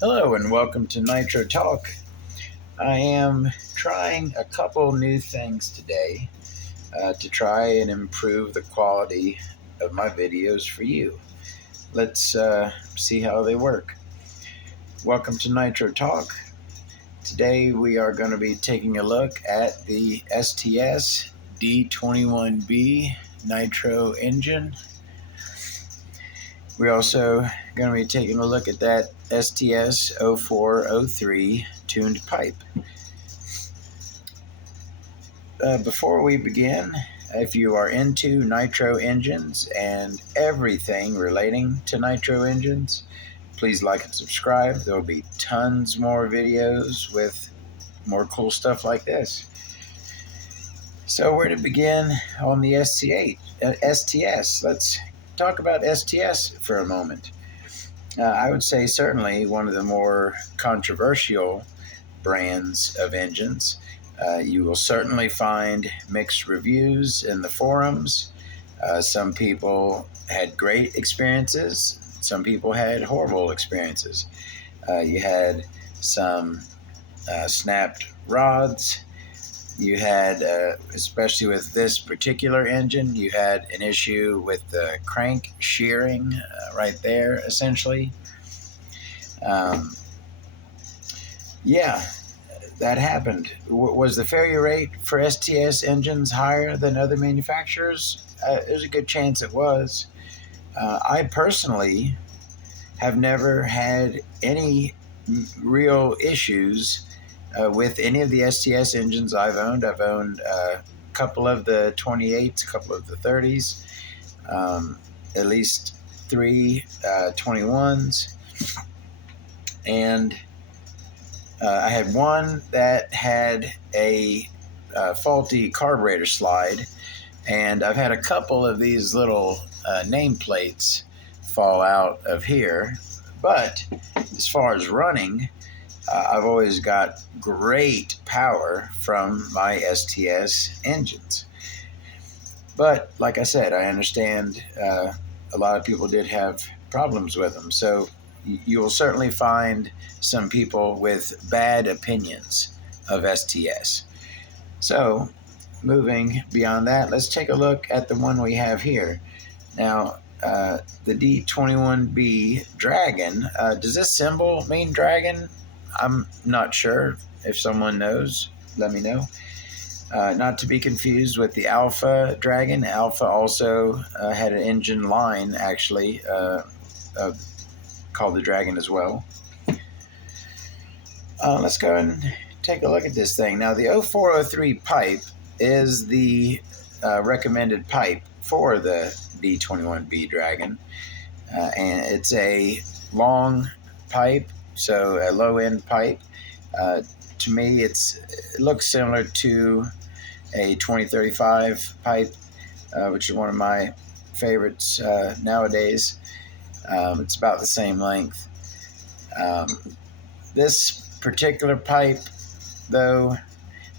Hello and welcome to Nitro Talk. I am trying a couple new things today to try and improve the quality of my videos for you. Let's see how they work. Welcome to Nitro Talk. Today we are going to be taking a look at the STS D21B Nitro engine. We're also going to be taking a look at that STS 0403 tuned pipe. Before we begin, if you are into nitro engines and everything relating to nitro engines, please like and subscribe. There will be tons more videos with more cool stuff like this. So where to begin on the STS? Let's talk about STS for a moment. I would say certainly one of the more controversial brands of engines. You will certainly find mixed reviews in the forums. Some people had great experiences. Some people had horrible experiences. You had some snapped rods. You had, especially with this particular engine, you had an issue with the crank shearing right there, essentially. Yeah, that happened. Was the failure rate for STS engines higher than other manufacturers? There's a good chance it was. I personally have never had any real issues with any of the STS engines I've owned. I've owned a couple of the 28s, a couple of the 30s, at least three 21s, and I had one that had a faulty carburetor slide, and I've had a couple of these little nameplates fall out of here. But as far as running, I've always got great power from my STS engines. But like I said, I understand a lot of people did have problems with them. So you will certainly find some people with bad opinions of STS. So moving beyond that, let's take a look at the one we have here. Now, the D21B Dragon, does this symbol mean dragon? I'm not sure. If someone knows, let me know. Not to be confused with the Alpha Dragon. Alpha also had an engine line, actually, called the Dragon as well. Let's go and take a look at this thing. Now, the 0403 pipe is the recommended pipe for the D21B Dragon. And it's a long pipe, so a low-end pipe. To me, it looks similar to a 2035 pipe, which is one of my favorites nowadays. It's about the same length. This particular pipe, though,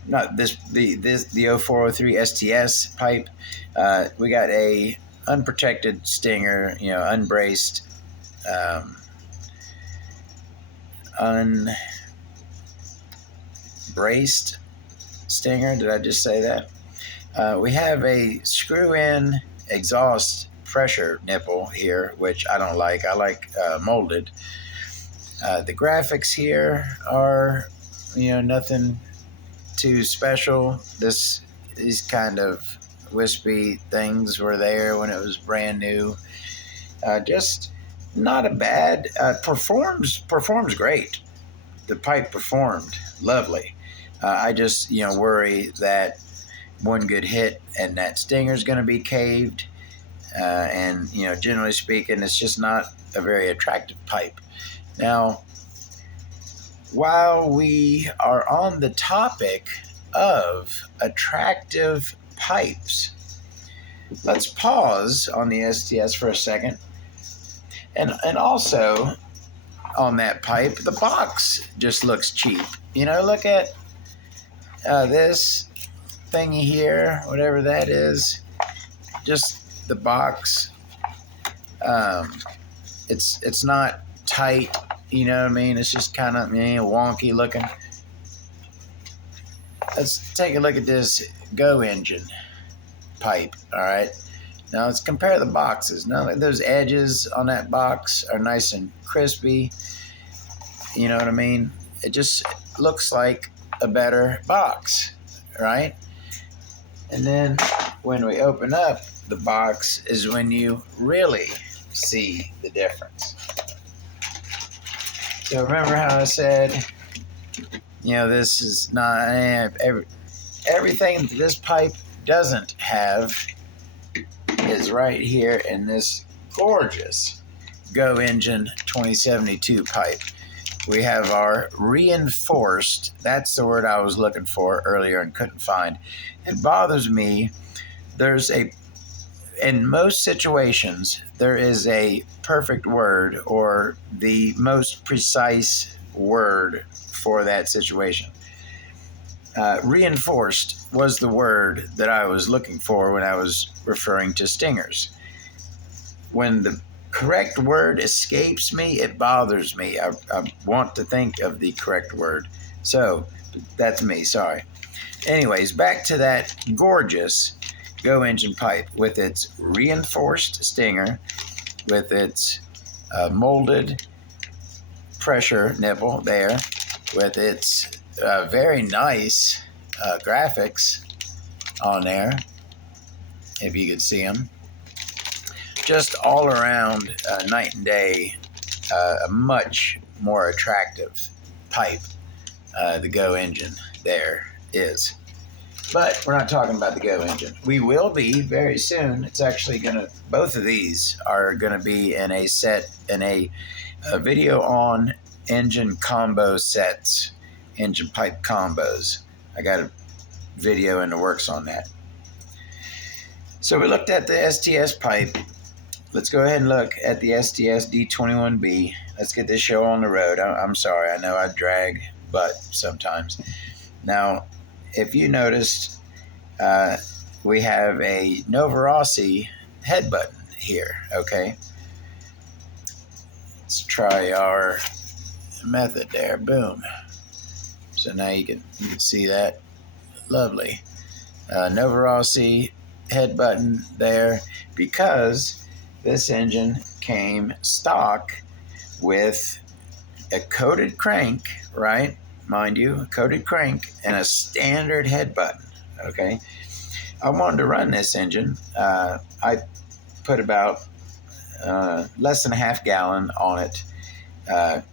not this the 0403 STS pipe, we got a unprotected stinger, unbraced, unbraced stinger. Did I just say that? We have a screw-in exhaust pressure nipple here, which I don't like. I like molded. The graphics here are, nothing too special. These kind of wispy things were there when it was brand new. Just not a bad. Performs great. The pipe performed lovely. I just worry that one good hit and that stinger's going to be caved. And generally speaking, it's just not a very attractive pipe. Now, while we are on the topic of attractive pipes, let's pause on the STS for a second. And also on that pipe, the box just looks cheap. Look at this thingy here, whatever that is. Just the box. It's not tight You know what I mean? It's just kind of wonky looking. Let's take a look at this Go engine pipe. All right. Now let's compare the boxes. Now those edges on that box are nice and crispy. You know what I mean? It just looks like a better box, right? And then when we open up the box is when you really see the difference. So remember how I said, this is not everything this pipe doesn't have is right here in this gorgeous Go Engine 2072 pipe. We have our reinforced, that's the word I was looking for earlier and couldn't find. It bothers me. In most situations, there is a perfect word or the most precise word for that situation. Reinforced was the word that I was looking for when I was referring to stingers. When the correct word escapes me, it bothers me. I want to think of the correct word. So that's me, sorry. Anyways, back to that gorgeous Go engine pipe with its reinforced stinger, with its molded pressure nipple there, with its very nice graphics on there, if you could see them. Just all around night and day, a much more attractive pipe the Go engine there is. But we're not talking about the Go engine. We will be very soon. It's actually both of these are gonna be in a video on engine combo sets, engine pipe combos. I got a video in the works on that. So we looked at the STS pipe. Let's go ahead and look at the STS D21B. Let's get this show on the road. I'm sorry, I know I drag butt sometimes. Now, if you noticed, we have a Novarossi head button here, okay? Let's try our method there, boom. So now you can see that, lovely. Novarossi head button there, because this engine came stock with a coated crank, right? Mind you, a coated crank and a standard head button, okay? I wanted to run this engine. I put about less than a half gallon on it, a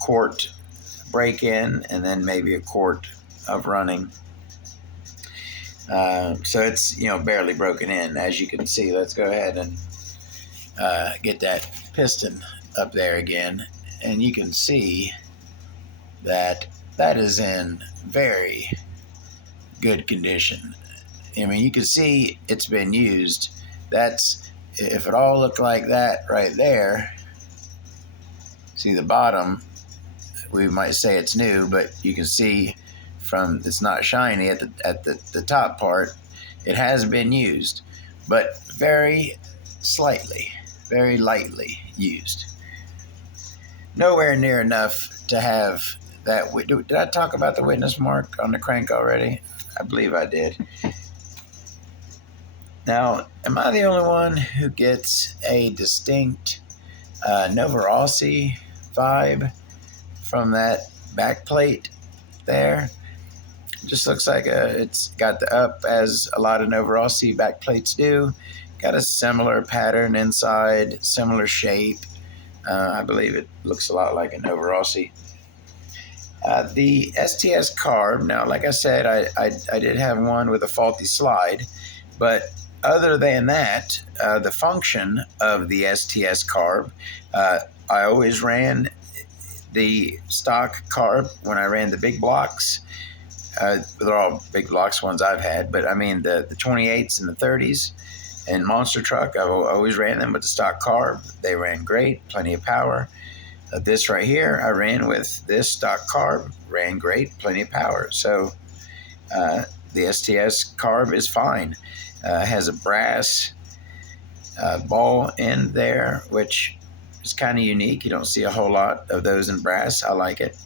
quart break-in, and then maybe a quart of running. So it's, barely broken in, as you can see. Let's go ahead and get that piston up there again. And you can see that is in very good condition. I mean, you can see it's been used. If it all looked like that right there, see the bottom, we might say it's new, but you can see it's not shiny at the top part. It has been used, but very slightly, very lightly used. Nowhere near enough to have that. Did I talk about the witness mark on the crank already? I believe I did. Now, am I the only one who gets a distinct Novarossi vibe from that back plate there? It just looks like it's got the up, as a lot of Novarossi back plates do. Got a similar pattern inside, similar shape. I believe it looks a lot like a Novarossi. The STS carb, now, like I said, I did have one with a faulty slide, but other than that, the function of the STS carb, I always ran the stock carb when I ran the big blocks. They're all big blocks, ones I've had, but I mean the 28s and the 30s and monster truck, I've always ran them with the stock carb. They ran great, plenty of power. This right here, I ran with this stock carb, ran great, plenty of power. So the STS carb is fine. Has a brass ball in there, which It's kind of unique. You don't see a whole lot of those in brass. I like it.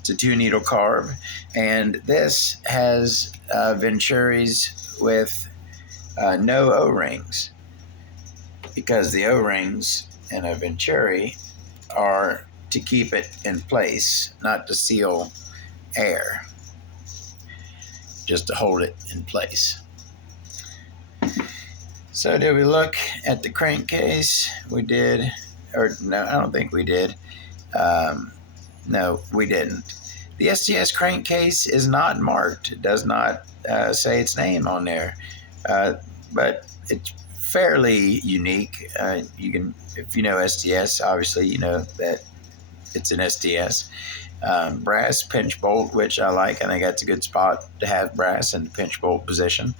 It's a 2-needle carb, and this has Venturis with no O-rings, because the O-rings in a Venturi are to keep it in place, not to seal air, just to hold it in place. So did we look at the crankcase? We did, or no, I don't think we did. No, we didn't. The STS crankcase is not marked. It does not say its name on there, but it's fairly unique. You can, if you know STS, obviously you know that it's an STS. Brass pinch bolt, which I like. I think that's a good spot to have brass in the pinch bolt position.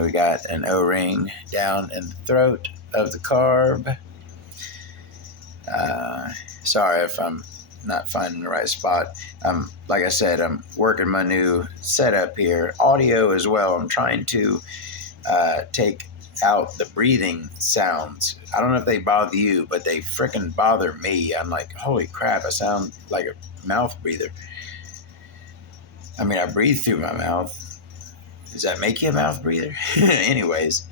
We got an O-ring down in the throat of the carb. Sorry if I'm not finding the right spot. Like I said, I'm working my new setup here. Audio as well. I'm trying to take out the breathing sounds. I don't know if they bother you, but they frickin' bother me. I'm like, holy crap, I sound like a mouth breather. I mean, I breathe through my mouth. Does that make you a mouth breather? Anyways.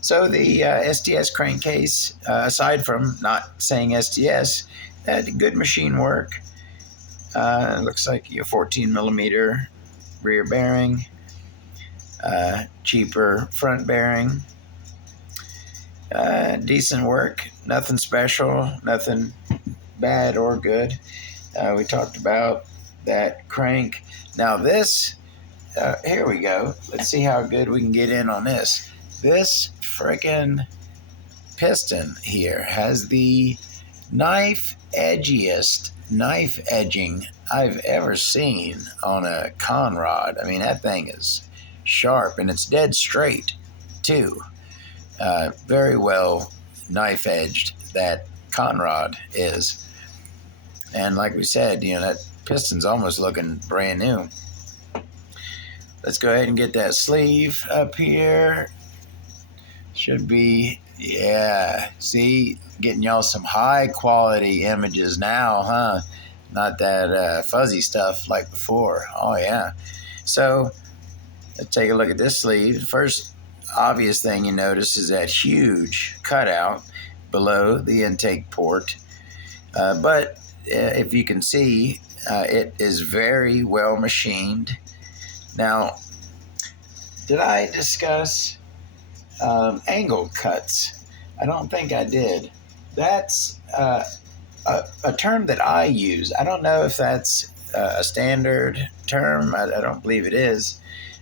So the STS crankcase, aside from not saying STS, had good machine work. Looks like a 14 millimeter rear bearing, cheaper front bearing. Decent work, nothing special, nothing bad or good. We talked about that crank. Now this, here we go. Let's see how good we can get in on this. This frickin' piston here has the edgiest knife edging I've ever seen on a con rod. I mean, that thing is sharp, and it's dead straight too. Very well knife edged, that con rod is. And like we said, you know, that piston's almost looking brand new. Let's go ahead and get that sleeve up here. Should be, yeah, see, getting y'all some high quality images now, huh? Not that fuzzy stuff like before. Oh yeah. So let's take a look at this sleeve. The first obvious thing you notice is that huge cutout below the intake port. But if you can see, it is very well machined. Now, did I discuss angle cuts? I don't think I did. That's a term that I use. I don't know if that's a standard term. I don't believe it is.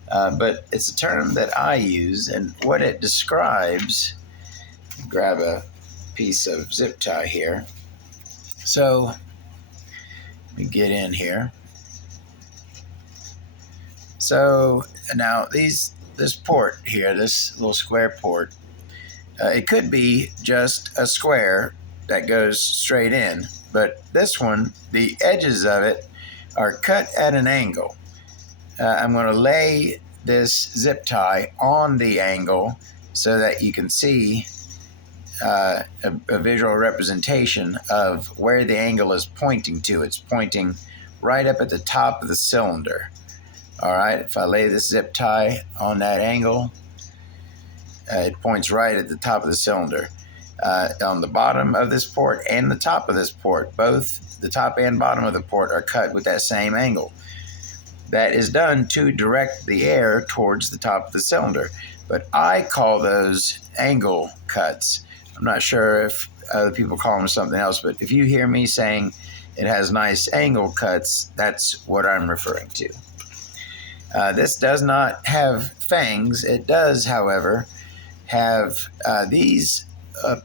But it's a term that I use, and what it describes, grab a piece of zip tie here. So let me get in here. So now this port here, this little square port, it could be just a square that goes straight in, but this one, the edges of it are cut at an angle. I'm going to lay this zip tie on the angle so that you can see a visual representation of where the angle is pointing to. It's pointing right up at the top of the cylinder. All right, if I lay this zip tie on that angle, it points right at the top of the cylinder. On the bottom of this port and the top of this port, both the top and bottom of the port are cut with that same angle. That is done to direct the air towards the top of the cylinder. But I call those angle cuts. I'm not sure if other people call them something else, but if you hear me saying it has nice angle cuts, that's what I'm referring to. This does not have fangs. It does, however, have these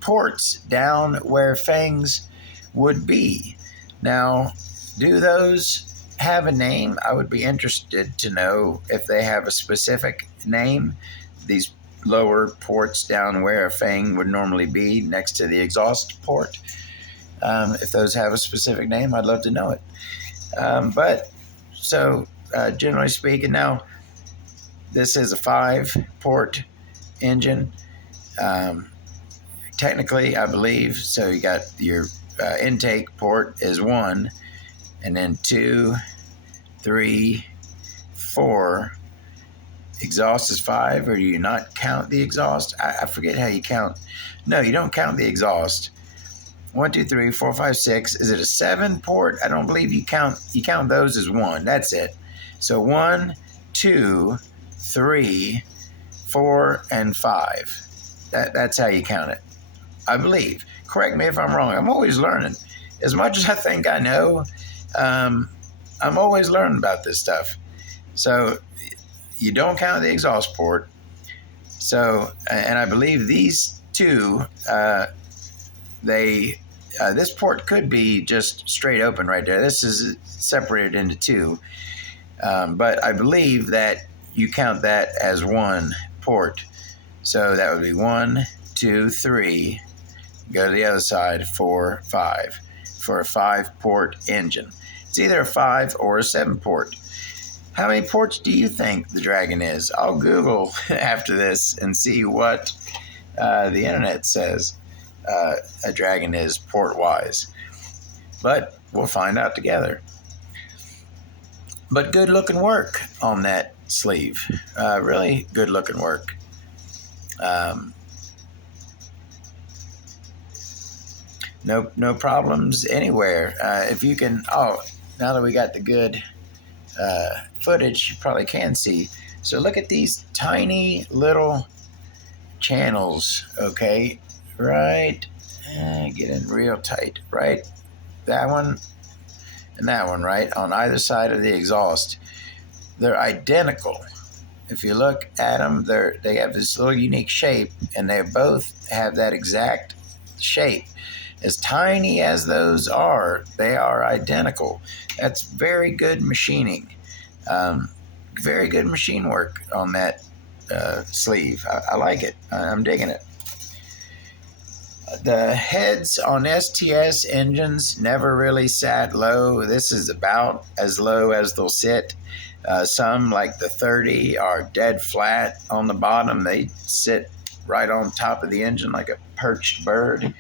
ports down where fangs would be. Now, do those have a name? I would be interested to know if they have a specific name. These lower ports down where a fang would normally be next to the exhaust port. If those have a specific name, I'd love to know it. Generally speaking, now this is a 5-port engine. technically, I believe, so you got your intake port is 1, and then 2, 3, 4. Exhaust is 5, or do you not count the exhaust? I forget how you count. No, you don't count the exhaust. 1, 2, 3, 4, 5, 6. Is it a 7 port? I don't believe you count. You count those as 1. That's it. So 1, 2, 3, 4, and 5. That's how you count it, I believe. Correct me if I'm wrong. I'm always learning. As much as I think I know, I'm always learning about this stuff. So you don't count the exhaust port. So, and I believe these two, this port could be just straight open right there. This is separated into 2. But I believe that you count that as 1 port. So that would be 1, 2, 3. Go to the other side, 4, 5. For a 5-port engine. It's either a 5 or a 7 port. How many ports do you think the Dragon is? I'll Google after this and see what the internet says a Dragon is port-wise. But we'll find out together. But good-looking work on that sleeve. Really good-looking work. No problems anywhere. If you can, now that we got the good footage, you probably can see. So look at these tiny little channels, okay? Right, get in real tight, right? That one and that one, right? On either side of the exhaust. They're identical. If you look at them, they have this little unique shape, and they both have that exact shape. As tiny as those are, they are identical. That's very good machining. Very good machine work on that sleeve. I like it. I'm digging it. The heads on STS engines never really sat low. This is about as low as they'll sit. Some, like the 30, are dead flat on the bottom. They sit right on top of the engine like a perched bird.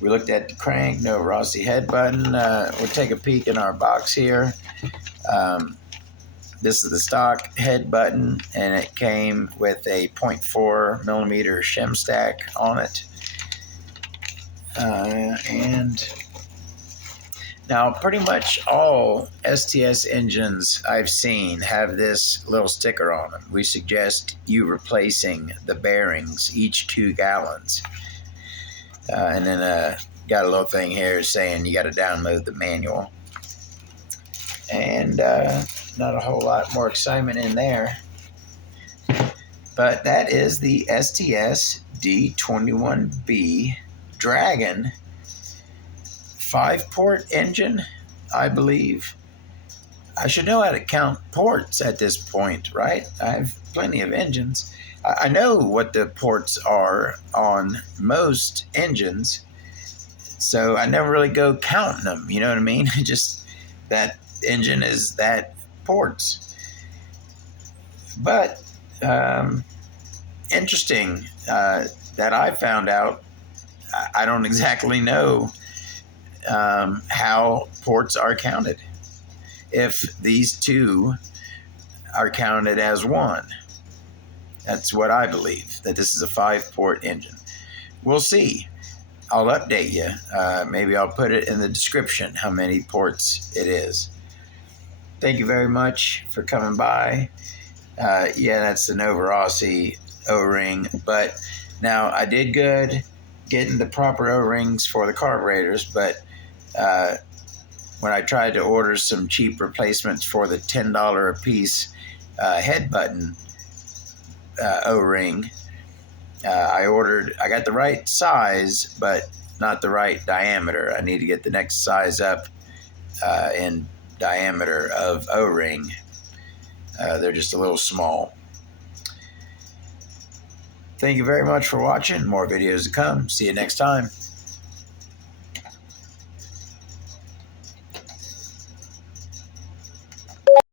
We looked at the crank, no Rossi head button. We'll take a peek in our box here. This is the stock head button, and it came with a 0.4 millimeter shim stack on it. And now pretty much all STS engines I've seen have this little sticker on them. We suggest you replacing the bearings each 2 gallons. And then got a little thing here saying you got to download the manual. And not a whole lot more excitement in there. But that is the STS D21B Dragon 5-port engine, I believe. I should know how to count ports at this point, right? I have plenty of engines. I know what the ports are on most engines, so I never really go counting them, you know what I mean? Just that engine is that ports. But interesting that I found out, I don't exactly know how ports are counted. If these 2 are counted as 1. That's what I believe, that this is a 5-port engine. We'll see. I'll update you. Maybe I'll put it in the description how many ports it is. Thank you very much for coming by. Yeah, that's the Nova Rossi O-ring. But now I did good getting the proper O-rings for the carburetors, but when I tried to order some cheap replacements for the $10 a piece head button O-ring, I got the right size, but not the right diameter. I need to get the next size up in diameter of O-ring. They're just a little small. Thank you very much for watching. More videos to come. See you next time.